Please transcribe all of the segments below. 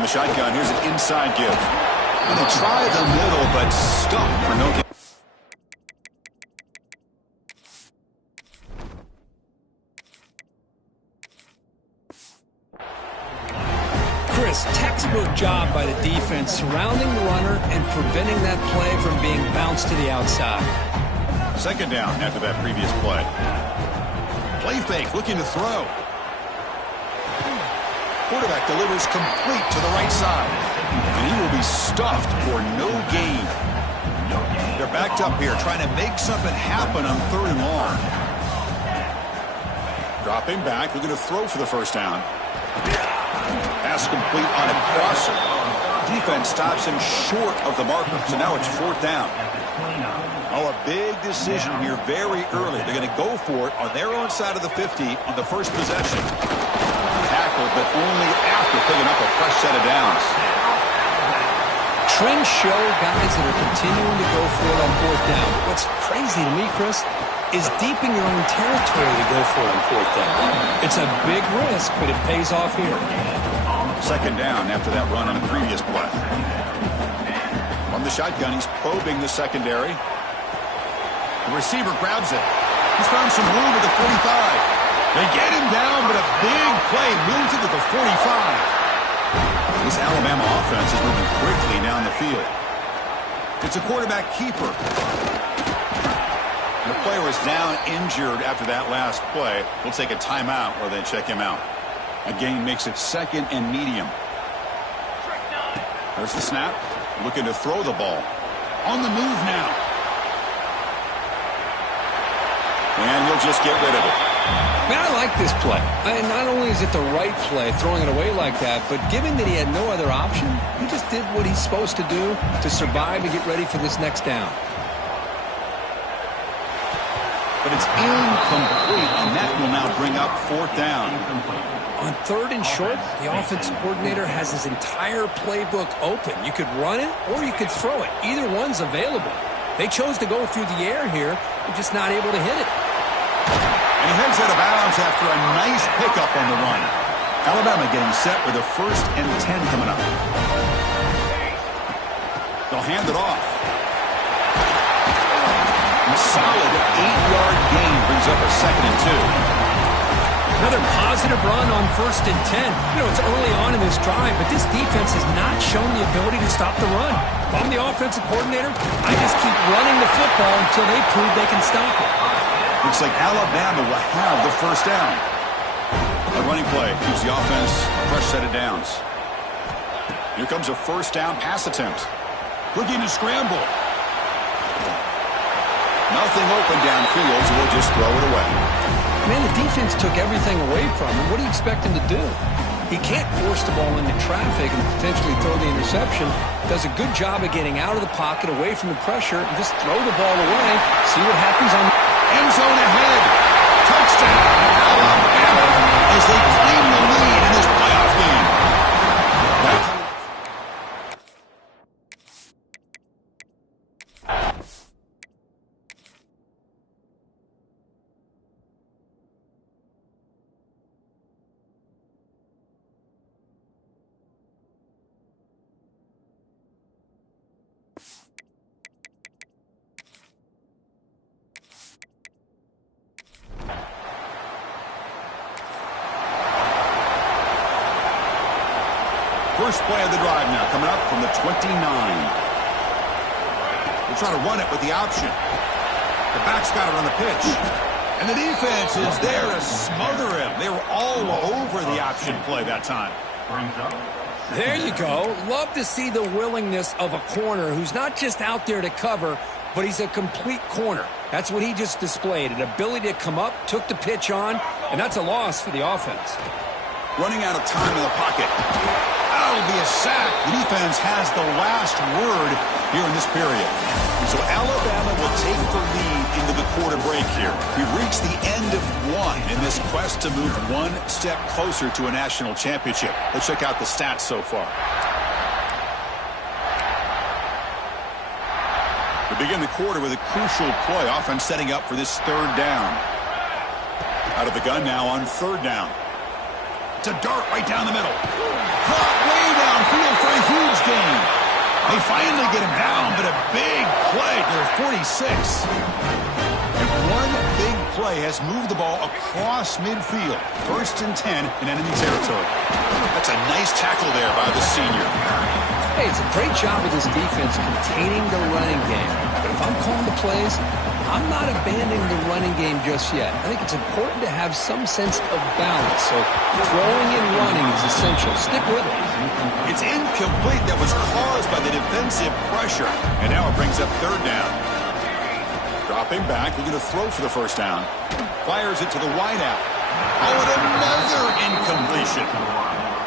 From the shotgun, here's an inside give. And they try the middle, but stuffed for no gain. Chris, textbook job by the defense surrounding the runner and preventing that play from being bounced to the outside. Second down after that previous play. Play fake, looking to throw. Quarterback delivers complete to the right side. And he will be stuffed for no gain. They're backed up here trying to make something happen on 3rd and long. Dropping back, looking to throw for the first down. Pass complete on a crosser. Defense stops him short of the marker, so now it's 4th down. Oh, a big decision here very early. They're going to go for it on their own side of the 50 on the first possession. Tackled, but only after picking up a fresh set of downs. Trends show guys that are continuing to go for it on 4th down. What's crazy to me, Chris, is deep in your own territory to go for it on 4th down. It's a big risk, but it pays off here. Second down after that run on the previous play. From the shotgun, he's probing the secondary. The receiver grabs it. He's found some room at the 45. They get him down, but a big play moves it to the 45. This Alabama offense is moving quickly down the field. It's a quarterback keeper. The player is down injured after that last play. We'll take a timeout or then check him out. A gain makes it 2nd and medium. There's the snap. Looking to throw the ball. On the move now. And he'll just get rid of it. Man, I like this play. Not only is it the right play, throwing it away like that, but given that he had no other option, he just did what he's supposed to do to survive and get ready for this next down. But it's incomplete, and that will now bring up 4th down. On 3rd and short, the offensive coordinator has his entire playbook open. You could run it or you could throw it. Either one's available. They chose to go through the air here. They're just not able to hit it. And he heads out of bounds after a nice pickup on the run. Alabama getting set with a 1st and 10 coming up. They'll hand it off. A solid 8-yard gain brings up a 2nd and 2. Another positive run on 1st and 10. You know, it's early on in this drive, but this defense has not shown the ability to stop the run. If I'm the offensive coordinator, I just keep running the football until they prove they can stop it. Looks like Alabama will have the 1st down. A running play keeps the offense a fresh set of downs. Here comes a 1st down pass attempt. Looking to scramble. Nothing open downfield, so we'll just throw it away. Man, the defense took everything away from him. What do you expect him to do? He can't force the ball into traffic and potentially throw the interception. Does a good job of getting out of the pocket, away from the pressure, and just throw the ball away. See what happens on the end zone ahead. Touchdown, Alabama, as they claim the lead in this playoff game. First play of the drive now, coming up from the 29. They'll try to run it with the option. The back's got it on the pitch. And the defense is there to smother him. They were all over the option play that time. There you go. Love to see the willingness of a corner who's not just out there to cover, but he's a complete corner. That's what he just displayed, an ability to come up, took the pitch on, and that's a loss for the offense. Running out of time in the pocket. That'll be a sack. The defense has the last word here in this period. So Alabama will take the lead into the quarter break here. We've reached the end of one in this quest to move one step closer to a national championship. Let's check out the stats so far. We begin the quarter with a crucial play. Offense setting up for this 3rd down. Out of the gun now on 3rd down. It's a dart right down the middle. Caught way down downfield for a huge gain. They finally get him down, but a big play to the 46. And one big play has moved the ball across midfield. 1st and 10 in enemy territory. That's a nice tackle there by the senior. Hey, it's a great job of this defense containing the running game. But if I'm calling the plays, I'm not abandoning the running game just yet. I think it's important to have some sense of balance. So throwing and running is essential. Stick with it. It's incomplete. That was caused by the defensive pressure. And now it brings up 3rd down. Dropping back, looking to throw for the 1st down. Fires it to the wideout. Oh, and another incompletion.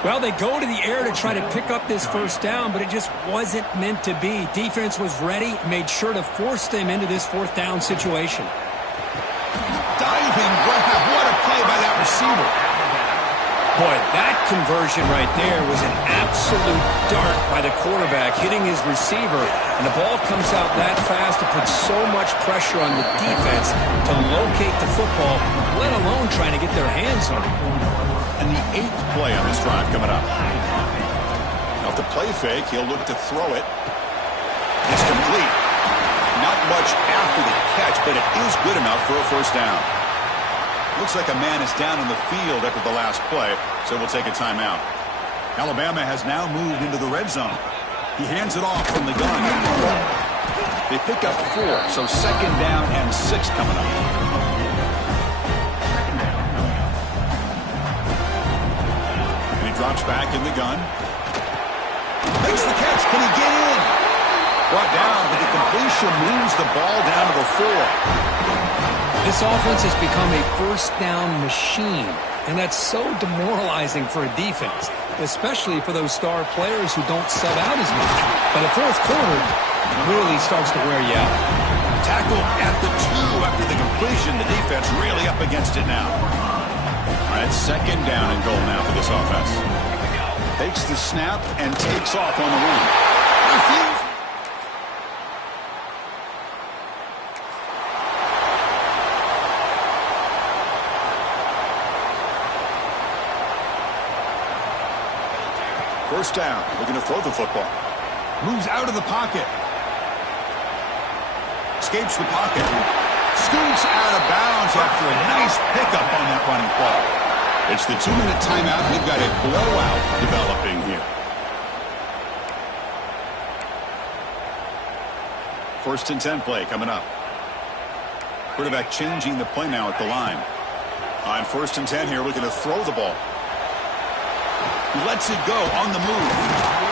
Well, they go to the air to try to pick up this 1st down, but it just wasn't meant to be. Defense was ready, made sure to force them into this 4th down situation. Diving grab. What a play by that receiver. Boy, that conversion right there was an absolute dart by the quarterback hitting his receiver, and the ball comes out that fast to put so much pressure on the defense to locate the football, let alone trying to get their hands on it. And the 8th play on this drive coming up. Now, if the play fake, he'll look to throw it. It's complete. Not much after the catch, but it is good enough for a 1st down. Looks like a man is down in the field after the last play, so we'll take a timeout. Alabama has now moved into the red zone. He hands it off from the gun. They pick up 4, so 2nd down and 6 coming up. And he drops back in the gun. Makes the catch. Can he get in? Brought down, but the completion moves the ball down to the 4. This offense has become a 1st down machine, and that's so demoralizing for a defense, especially for those star players who don't sub out as much. By the 4th quarter, it really starts to wear you out. Tackle at the 2 after the completion. The defense really up against it now. All right, 2nd down and goal now for this offense. Takes the snap and takes off on the run. Refuse. First down, looking to throw the football. Moves out of the pocket. Escapes the pocket. Scoots out of bounds after a nice pickup on that running play. It's the 2-minute timeout. We've got a blowout developing here. 1st and 10 play coming up. Quarterback changing the play now at the line. On 1st and 10 here, looking to throw the ball. He lets it go on the move.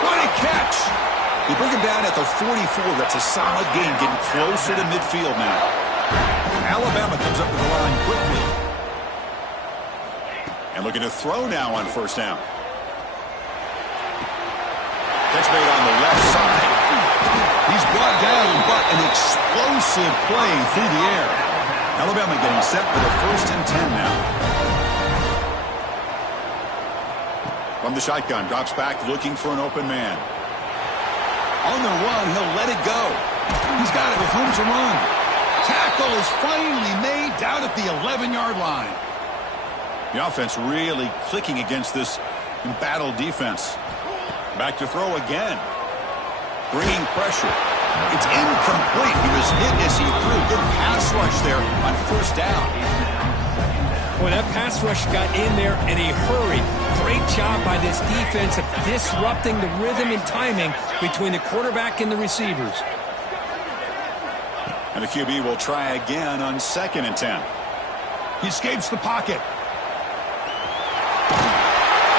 What a catch! They bring him down at the 44. That's a solid gain, getting closer to midfield now. Alabama comes up to the line quickly. And looking to throw now on 1st down. Catch made on the left side. He's brought down, but an explosive play through the air. Alabama getting set for the 1st and 10 now. From the shotgun, drops back, looking for an open man. On the run, he'll let it go. He's got it with room to run. Tackle is finally made down at the 11-yard line. The offense really clicking against this embattled defense. Back to throw again. Bringing pressure. It's incomplete. He was hit as he threw. Good pass rush there on 1st down. Boy, that pass rush got in there in a hurry. Great job by this defense of disrupting the rhythm and timing between the quarterback and the receivers. And the QB will try again on 2nd and 10. He escapes the pocket.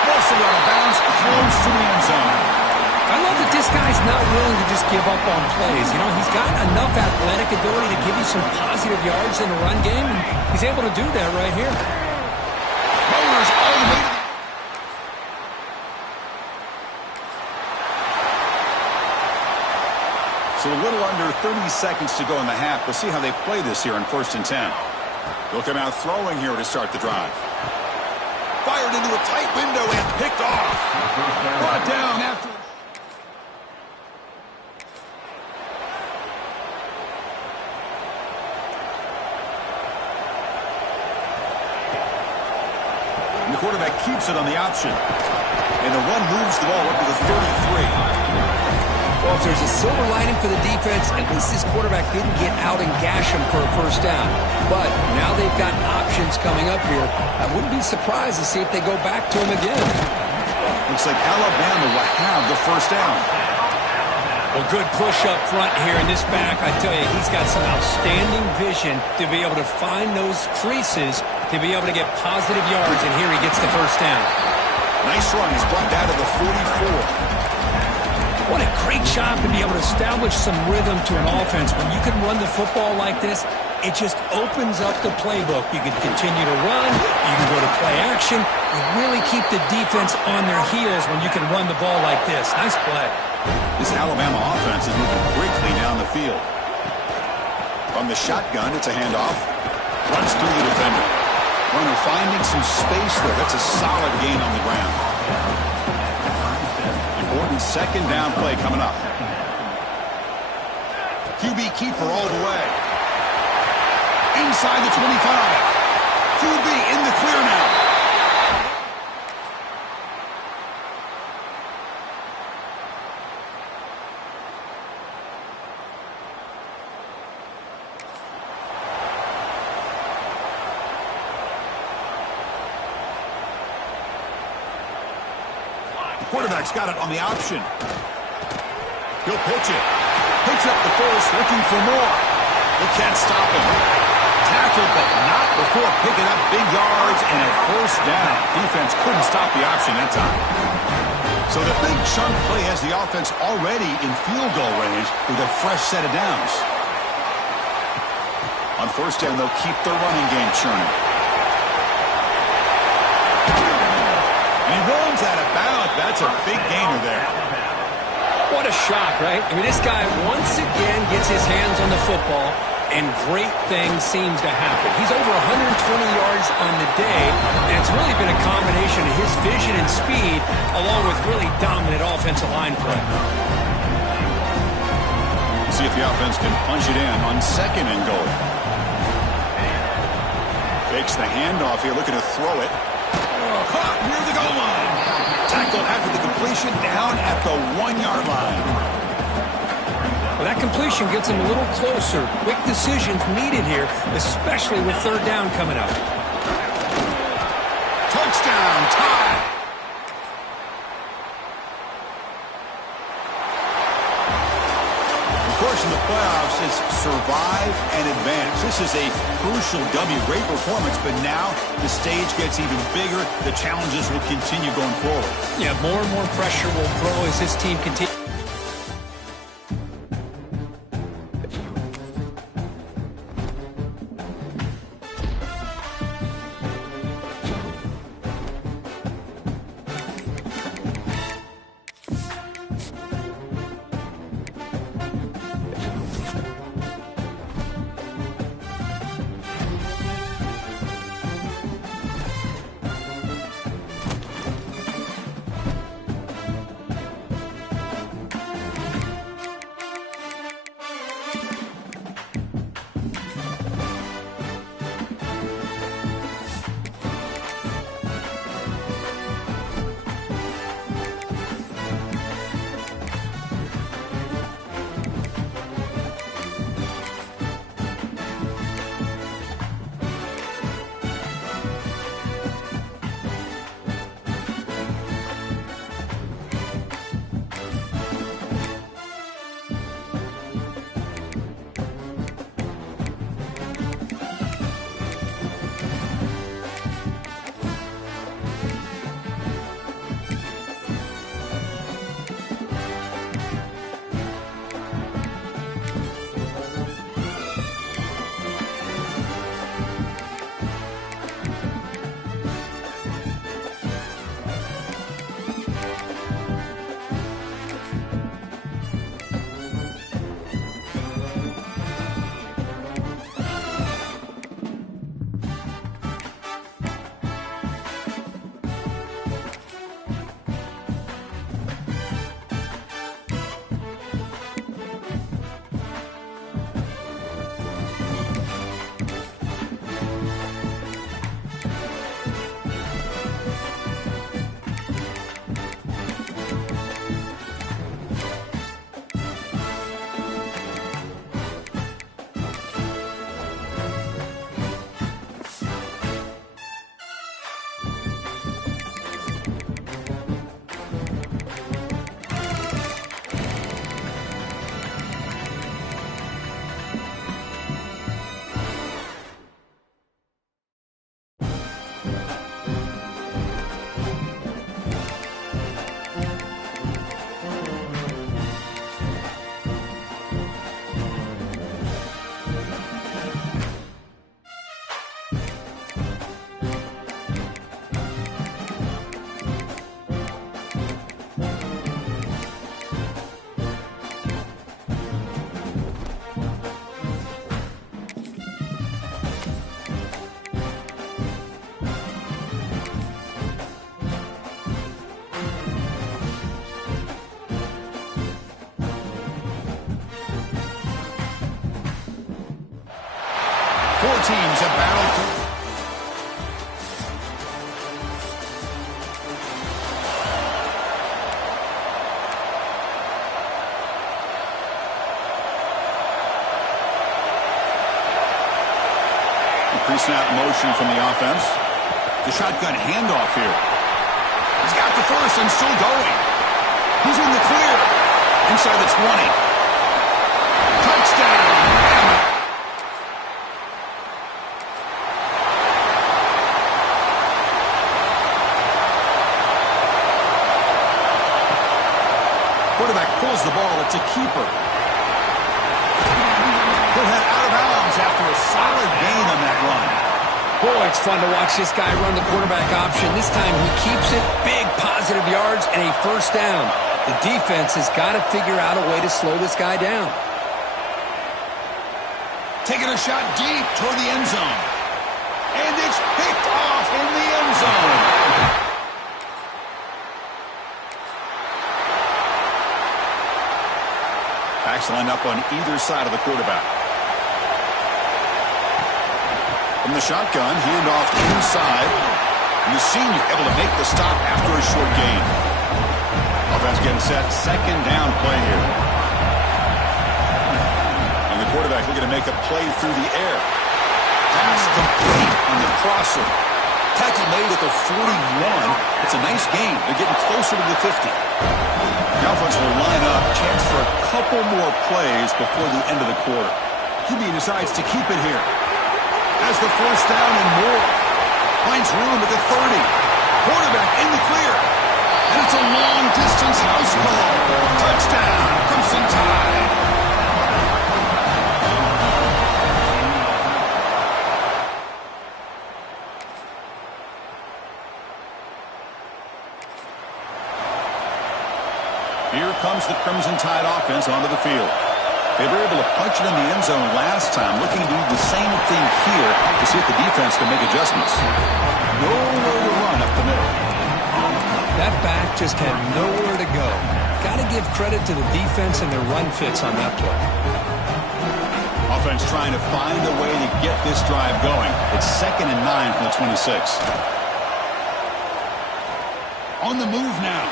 Wrestled out of bounds, close to the end zone. I love that this guy's not willing to just give up on plays. You know, he's got enough athletic ability to give you some positive yards in the run game, and he's able to do that right here. Bowlers all the way to So a little under 30 seconds to go in the half. We'll see how they play this here on 1st and 10. They'll come out throwing here to start the drive. Fired into a tight window and picked off. Brought down after. And the quarterback keeps it on the option. And the run moves the ball up to the 33. Well, if there's a silver lining for the defense, at least this quarterback didn't get out and gash him for a first down. But now they've got options coming up here. I wouldn't be surprised to see if they go back to him again. Looks like Alabama will have the first down. Well, good push up front here in this back. I tell you, he's got some outstanding vision to be able to find those creases, to be able to get positive yards, and here he gets the first down. Nice run. He's brought down to the 44. What a great job to be able to establish some rhythm to an offense. When you can run the football like this, it just opens up the playbook. You can continue to run. You can go to play action. You really keep the defense on their heels when you can run the ball like this. Nice play. This Alabama offense is moving quickly down the field. From the shotgun, it's a handoff. Runs through the defender. Runner finding some space there. That's a solid gain on the ground. Important second down play coming up. QB keeper all the way. Inside the 25. QB in the clear now. Quarterback's got it on the option. He'll pitch it. Picks up the first, looking for more. They can't stop him. Tackled, but not before picking up big yards and a first down. Defense couldn't stop the option that time. So the big chunk play has the offense already in field goal range with a fresh set of downs. On first down, they'll keep their running game churning. He runs out of bounds. That's a big gainer there. What a shock, right? I mean, this guy once again gets his hands on the football, and great things seems to happen. He's over 120 yards on the day, and it's really been a combination of his vision and speed, along with really dominant offensive line play. See if the offense can punch it in on second and goal. Fakes the handoff here, looking to throw it. Caught near the goal line. Tackled after the completion down at the 1-yard line. Well, that completion gets him a little closer. Quick decisions needed here, especially with third down coming up. Touchdown, tie. Of course, in the playoffs, it's survive and advance. This is a crucial W. Great performance, but now the stage gets even bigger. The challenges will continue going forward. Yeah, more and more pressure will grow as this team continues. teams have battled. Pre-snap motion from the offense. The shotgun handoff here. He's got the first and still going. He's in the clear. Inside the 20. Touchdown. Bama. Quarterback pulls the ball. It's a keeper. He'll head out of bounds after a solid gain on that run. Boy, it's fun to watch this guy run the quarterback option. This time he keeps it, big positive yards, and a first down. The defense has got to figure out a way to slow this guy down. Taking a shot deep toward the end zone. And it's picked off in the end zone. Backs line up on either side of the quarterback. From the shotgun, handoff inside. And the senior able to make the stop after a short gain. Offense getting set. Second down play here. And the quarterback looking to make a play through the air. Pass complete on the crosser. Tackle made at the 41. It's a nice gain. They're getting closer to the 50. The offense will line up. Chance for a couple more plays before the end of the quarter. QB decides to keep it here. Has the first down and more. Finds room at the 30. Quarterback in the clear. And it's a long-distance house call. Touchdown, Crimson Tide. Here comes the Crimson Tide offense onto the field. They were able to punch it in the end zone last time, looking to do the same thing here to see if the defense can make adjustments. Nowhere to run up the middle. That back just had nowhere to go. Got to give credit to the defense and their run fits on that play. Offense trying to find a way to get this drive going. It's 2nd and 9 from the 26. On the move now.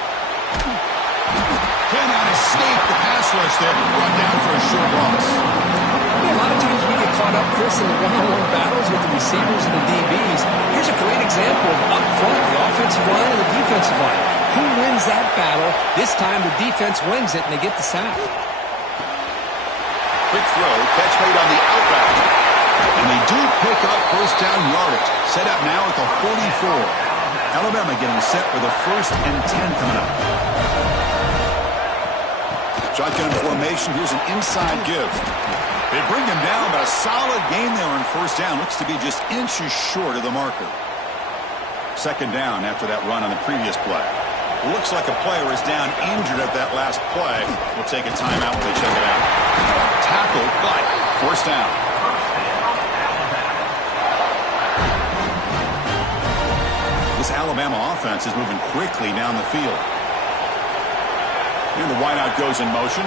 Cannot escape the pass rush there, brought down for a short loss. A lot of times we get caught up, Chris, in the one-on-one battles with the receivers and the DBs. Here's a great example of up front, the offensive line and the defensive line. Who wins that battle? This time the defense wins it, and they get the sack. Quick throw, catch made on the out route. And they do pick up first down yardage. Set up now at the 44. Alabama getting set with a 1st and 10 coming up. Shotgun formation. Here's an inside give. They bring him down, but a solid gain there on first down. Looks to be just inches short of the marker. 2nd down after that run on the previous play. Looks like a player is down injured at that last play. We'll take a timeout when they check it out. Tackled, but first down. This Alabama offense is moving quickly down the field. And the wideout goes in motion.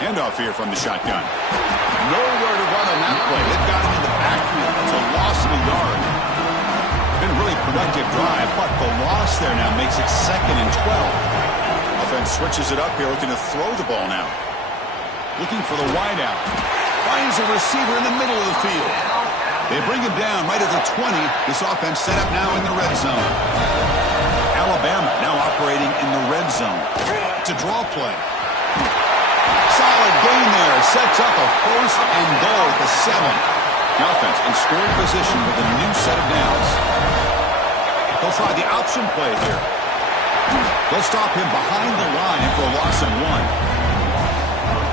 Handoff here from the shotgun. Nowhere to run on that play. They've got him in the backfield. It's a loss of a yard. Been a really productive drive, but the loss there now makes it 2nd and 12. Offense switches it up here, looking to throw the ball now. Looking for the wideout. Finds a receiver in the middle of the field. They bring him down right at the 20. This offense set up now in the red zone. Alabama now operating in the red zone. It's a draw play. Solid gain there. Sets up a 1st and goal at the 7. The offense in scoring position with a new set of downs. They'll try the option play here. They'll stop him behind the line for a loss of 1.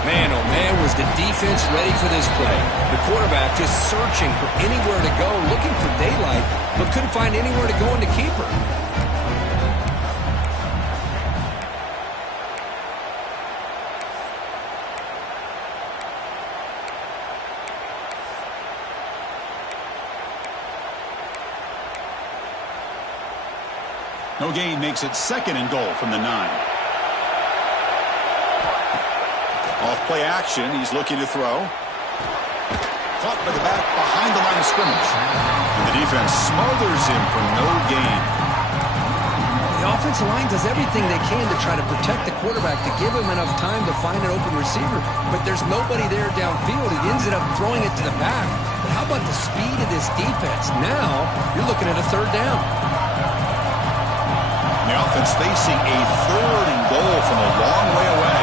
Man, oh man, was the defense ready for this play. The quarterback just searching for anywhere to go, looking for daylight, but couldn't find anywhere to go in the keeper. No gain makes it 2nd and goal from the 9. Off play action. He's looking to throw. caught by the back behind the line of scrimmage. And the defense smothers him for no gain. The offensive line does everything they can to try to protect the quarterback, to give him enough time to find an open receiver. But there's nobody there downfield. He ends up throwing it to the back. But how about the speed of this defense? Now you're looking at a third down. The offense facing a 3rd and goal from a long way away.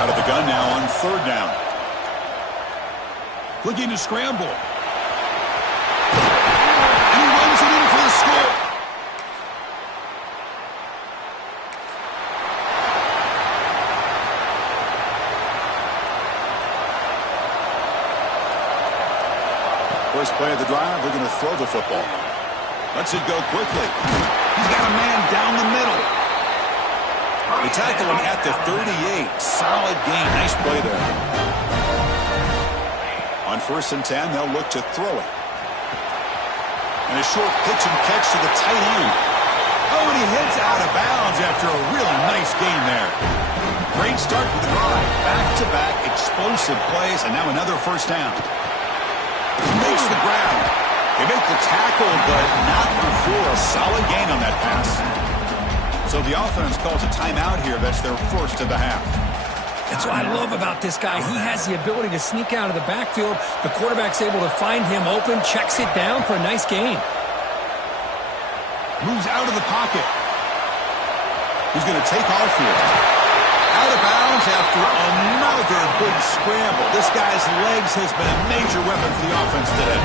Out of the gun now on 3rd down. Looking to scramble. And he runs it in for the score. First play of the drive, they're going to throw the football. Lets it go quickly. He's got a man down the middle. They tackle him at the 38. Solid gain. Nice play there. On 1st and 10, they'll look to throw it. And a short pitch and catch to the tight end. Oh, and he hits out of bounds after a really nice gain there. Great start to the drive. Back-to-back explosive plays, and now another first down. Makes the ground. They make the tackle, but not before a solid gain on that pass. So the offense calls a timeout here. That's their first of the half. That's what I love about this guy. He has the ability to sneak out of the backfield. The quarterback's able to find him open, checks it down for a nice gain. Moves out of the pocket. He's going to take off here. Out of bounds after another big scramble. This guy's legs has been a major weapon for the offense today.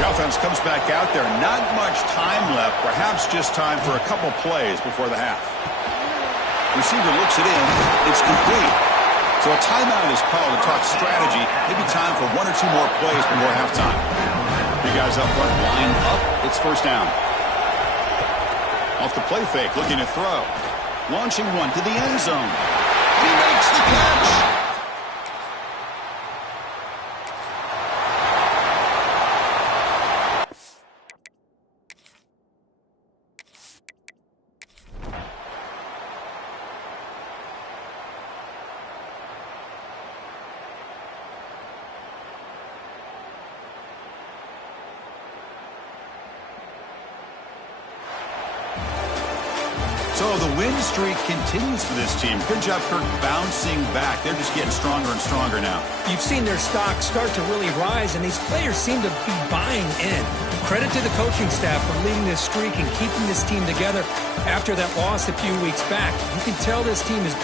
The offense comes back out there. Not much time left. Perhaps just time for a couple plays before the half. Receiver looks it in. It's complete. So a timeout is called to talk strategy. Maybe time for 1 or 2 more plays before halftime. You guys up front line up. It's first down. Off the play fake, looking to throw. Launching one to the end zone. He makes the catch. So the win streak continues for this team. Good job, Kirk, bouncing back. They're just getting stronger and stronger now. You've seen their stock start to really rise, and these players seem to be buying in. Credit to the coaching staff for leading this streak and keeping this team together after that loss a few weeks back. You can tell this team is